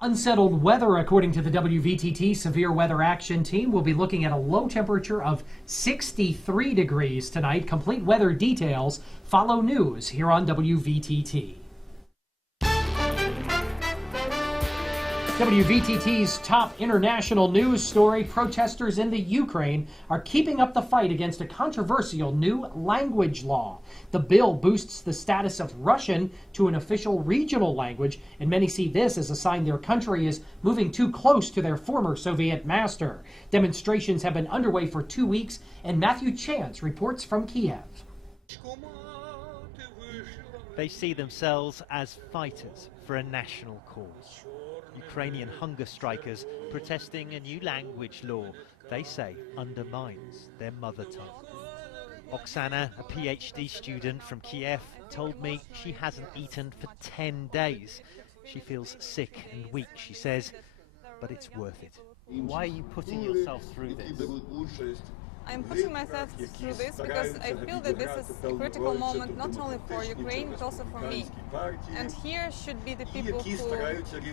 Unsettled weather, according to the WVTT Severe Weather Action Team. We'll be looking at a low temperature of 63 degrees tonight. Complete weather details follow news here on WVTT. WVTT's top international news story: protesters in the Ukraine are keeping up the fight against a controversial new language law. The bill boosts the status of Russian to an official regional language, and many see this as a sign their country is moving too close to their former Soviet master. Demonstrations have been underway for 2 weeks, and Matthew Chance reports from Kiev. They see themselves as fighters for a national cause. Ukrainian hunger strikers protesting a new language law they say undermines their mother tongue. Oksana, a PhD student from Kiev, told me she hasn't eaten for 10 days. She feels sick and weak, she says, but it's worth it. Why are you putting yourself through this? I'm putting myself through this because I feel that this is a critical moment not only for Ukraine but also for me. And here should be the people who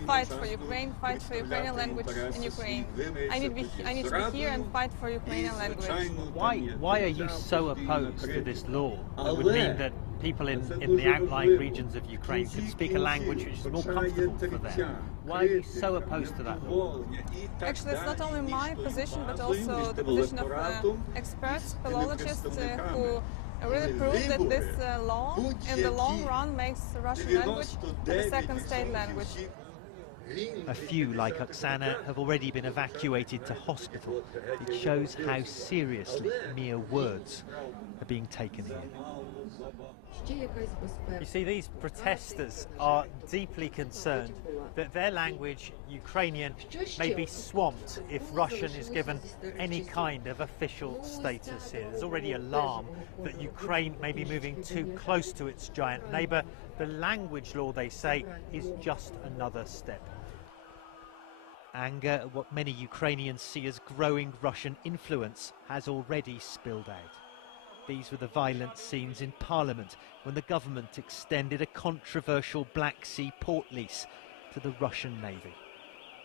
fight for Ukraine, fight for Ukrainian language in Ukraine. I need to be here and fight for Ukrainian language. Why are you so opposed to this law that would mean that people in the outlying regions of Ukraine could speak a language which is more comfortable for them? Why are you so opposed to that law? Actually, it's not only my position, but also the position of experts, philologists, who really prove that this law, in the long run, makes the Russian language the second state language. A few, like Oksana, have already been evacuated to hospital. It shows how seriously mere words are being taken here. You see, these protesters are deeply concerned that their language, Ukrainian, may be swamped if Russian is given any kind of official status here. There's already alarm that Ukraine may be moving too close to its giant neighbour. The language law, they say, is just another step. Anger at what many Ukrainians see as growing Russian influence has already spilled out. These were the violent scenes in Parliament when the government extended a controversial Black Sea port lease to the Russian Navy.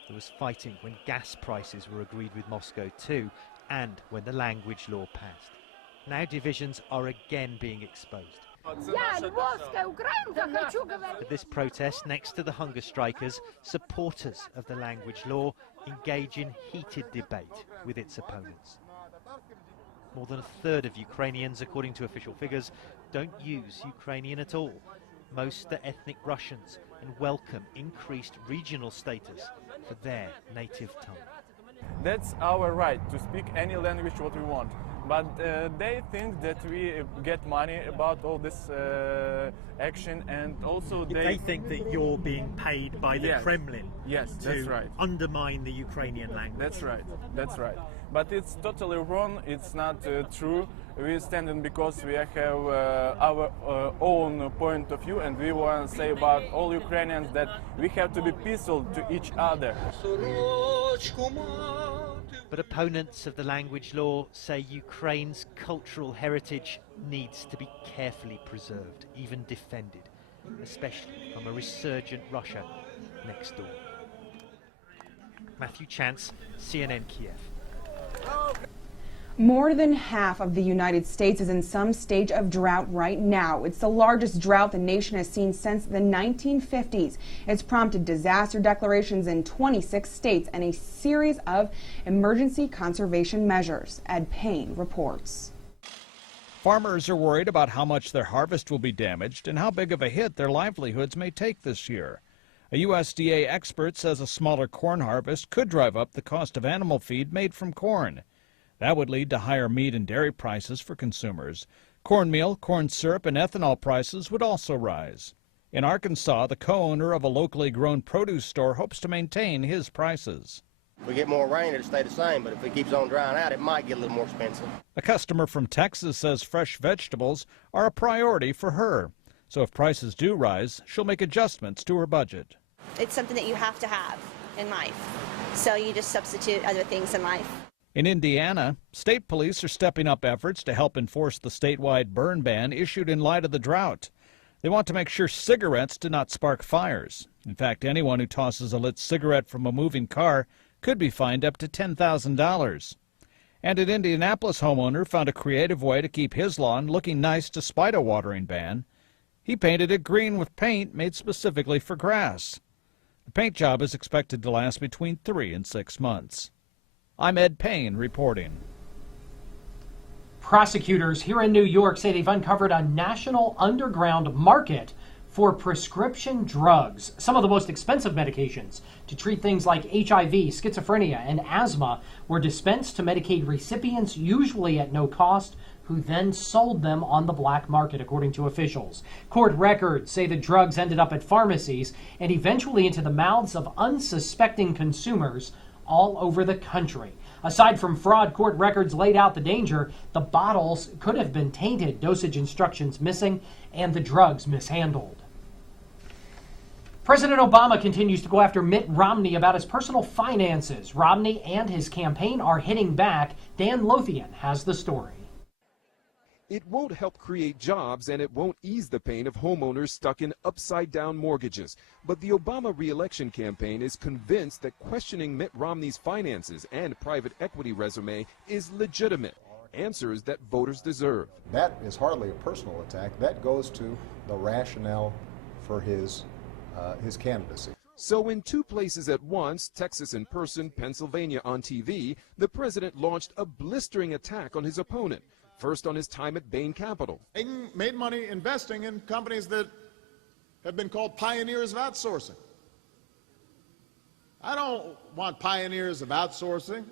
There was fighting when gas prices were agreed with Moscow too, and when the language law passed. Now divisions are again being exposed. At this protest next to the hunger strikers, supporters of the language law engage in heated debate with its opponents. More than a third of Ukrainians, according to official figures, don't use Ukrainian at all. Most are ethnic Russians and welcome increased regional status for their native tongue. That's our right to speak any language what we want. But they think that we get money about all this action, and also they think that you're being paid by the Kremlin. Yes, that's right. Undermine the Ukrainian language. That's right. That's right. But it's totally wrong. It's not true. We're standing because we have our own point of view, and we want to say about all Ukrainians that we have to be peaceful to each other. But opponents of the language law say Ukraine's cultural heritage needs to be carefully preserved, even defended, especially from a resurgent Russia next door. Matthew Chance, CNN Kiev. More than half of the United States is in some stage of drought right now. It's the largest drought the nation has seen since the 1950s. It's prompted disaster declarations in 26 states and a series of emergency conservation measures. Ed Payne reports. Farmers are worried about how much their harvest will be damaged and how big of a hit their livelihoods may take this year. A USDA expert says a smaller corn harvest could drive up the cost of animal feed made from corn. That would lead to higher meat and dairy prices for consumers. Cornmeal, corn syrup, and ethanol prices would also rise. In Arkansas, the co-owner of a locally grown produce store hopes to maintain his prices. If we get more rain, it'll stay the same, but if it keeps on drying out, it might get a little more expensive. A customer from Texas says fresh vegetables are a priority for her. So if prices do rise, she'll make adjustments to her budget. It's something that you have to have in life, so you just substitute other things in life. In Indiana, state police are stepping up efforts to help enforce the statewide burn ban issued in light of the drought. They want to make sure cigarettes do not spark fires. In fact, anyone who tosses a lit cigarette from a moving car could be fined up to $10,000. And an Indianapolis homeowner found a creative way to keep his lawn looking nice despite a watering ban. He painted it green with paint made specifically for grass. The paint job is expected to last between 3 and 6 months. I'm Ed Payne reporting. Prosecutors here in New York say they've uncovered a national underground market for prescription drugs. Some of the most expensive medications to treat things like HIV, schizophrenia, and asthma were dispensed to Medicaid recipients, usually at no cost, who then sold them on the black market, according to officials. Court records say the drugs ended up at pharmacies and eventually into the mouths of unsuspecting consumers all over the country. Aside from fraud, court records laid out the danger. The bottles could have been tainted, dosage instructions missing, and the drugs mishandled. President Obama continues to go after Mitt Romney about his personal finances. Romney and his campaign are hitting back. Dan Lothian has the story. It won't help create jobs, and it won't ease the pain of homeowners stuck in upside-down mortgages. But the Obama re-election campaign is convinced that questioning Mitt Romney's finances and private equity resume is legitimate. Answers that voters deserve. That is hardly a personal attack. That goes to the rationale for his candidacy. So in 2 places at once, Texas in person, Pennsylvania on TV, the president launched a blistering attack on his opponent. First on his time at Bain Capital. Made money investing in companies that have been called pioneers of outsourcing. I don't want pioneers of outsourcing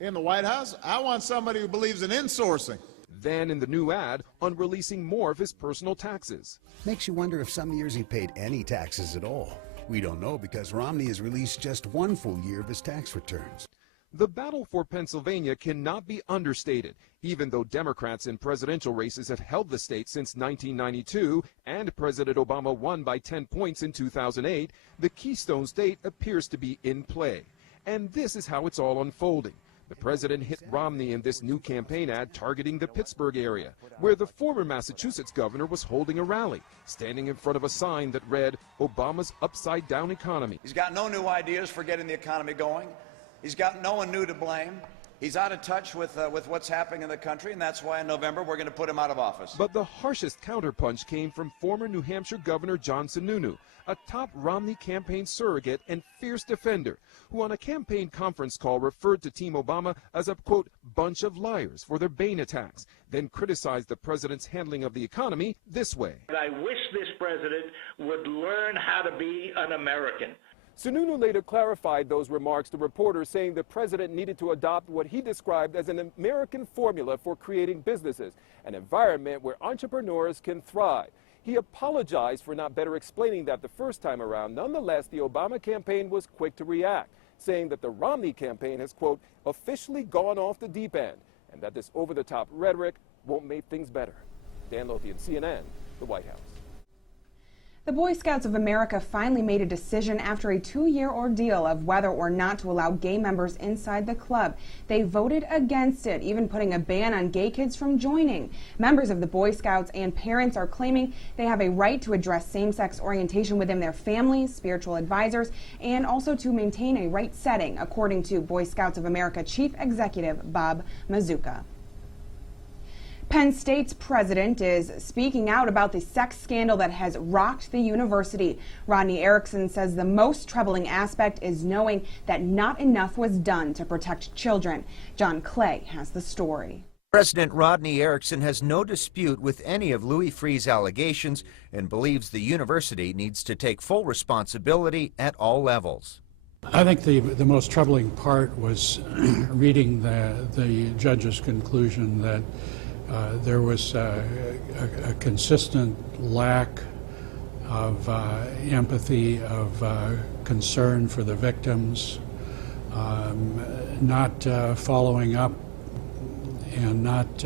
in the White House. I want somebody who believes in insourcing. Then in the new ad on releasing more of his personal taxes. Makes you wonder if some years he paid any taxes at all. We don't know because Romney has released just 1 full year of his tax returns. The battle for Pennsylvania cannot be understated. Even though Democrats in presidential races have held the state since 1992 and President Obama won by 10 points in 2008, the Keystone State appears to be in play. And this is how it's all unfolding. The president hit Romney in this new campaign ad targeting the Pittsburgh area, where the former Massachusetts governor was holding a rally, standing in front of a sign that read, Obama's upside-down economy. He's got no new ideas for getting the economy going. He's got no one new to blame. He's out of touch with what's happening in the country, and that's why in November we're going to put him out of office. But the harshest counterpunch came from former New Hampshire Governor John Sununu, a top Romney campaign surrogate and fierce defender, who on a campaign conference call referred to Team Obama as a, quote, bunch of liars for their Bain attacks, then criticized the president's handling of the economy this way. I wish this president would learn how to be an American. Sununu later clarified those remarks to reporters, saying the president needed to adopt what he described as an American formula for creating businesses, an environment where entrepreneurs can thrive. He apologized for not better explaining that the first time around. Nonetheless, the Obama campaign was quick to react, saying that the Romney campaign has, quote, officially gone off the deep end, and that this over-the-top rhetoric won't make things better. Dan Lothian, CNN, the White House. The Boy Scouts of America finally made a decision after a 2-year ordeal of whether or not to allow gay members inside the club. They voted against it, even putting a ban on gay kids from joining. Members of the Boy Scouts and parents are claiming they have a right to address same-sex orientation within their families, spiritual advisors, and also to maintain a right setting, according to Boy Scouts of America Chief Executive Bob Mazuka. Penn State's president is speaking out about the sex scandal that has rocked the university. Rodney Erickson says the most troubling aspect is knowing that not enough was done to protect children. John Clay has the story. President Rodney Erickson has no dispute with any of Louis Freeh's allegations and believes the university needs to take full responsibility at all levels. I think the most troubling part was reading the judge's conclusion that there was a consistent lack of empathy, of concern for the victims, not following up and not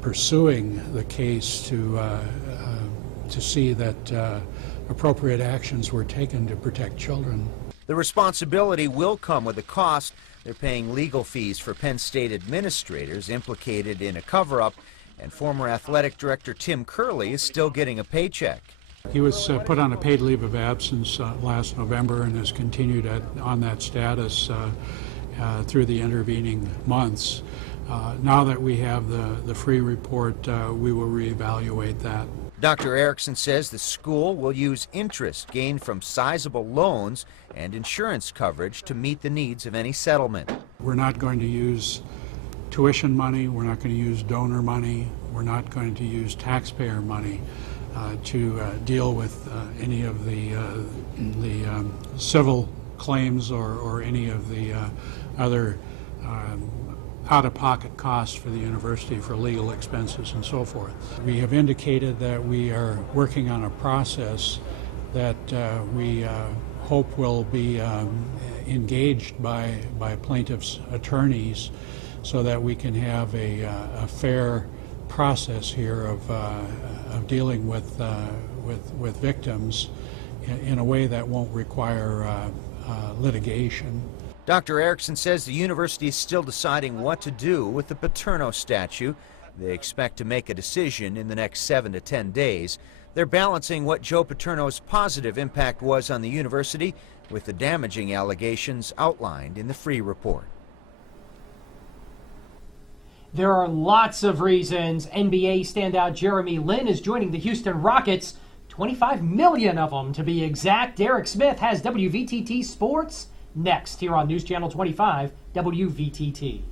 pursuing the case to see that appropriate actions were taken to protect children. The responsibility will come with a cost. They're paying legal fees for Penn State administrators implicated in a cover-up, and former athletic director Tim Curley is still getting a paycheck. He was put on a paid leave of absence last November and has continued on that status through the intervening months. Now that we have the free report, we will reevaluate that. Dr. Erickson says the school will use interest gained from sizable loans and insurance coverage to meet the needs of any settlement. We're not going to use tuition money, we're not going to use donor money, we're not going to use taxpayer money to deal with any of the civil claims or any of the other out-of-pocket costs for the university for legal expenses and so forth. We have indicated that we are working on a process that we hope will be engaged by plaintiffs' attorneys so that we can have a fair process here of dealing with victims in a way that won't require litigation. Dr. Erickson says the university is still deciding what to do with the Paterno statue. They expect to make a decision in the next 7 to 10 days. They're balancing what Joe Paterno's positive impact was on the university with the damaging allegations outlined in the free report. There are lots of reasons NBA standout Jeremy Lin is joining the Houston Rockets, 25 million of them to be exact. Derek Smith has WVTT Sports next here on News Channel 25, WVTT.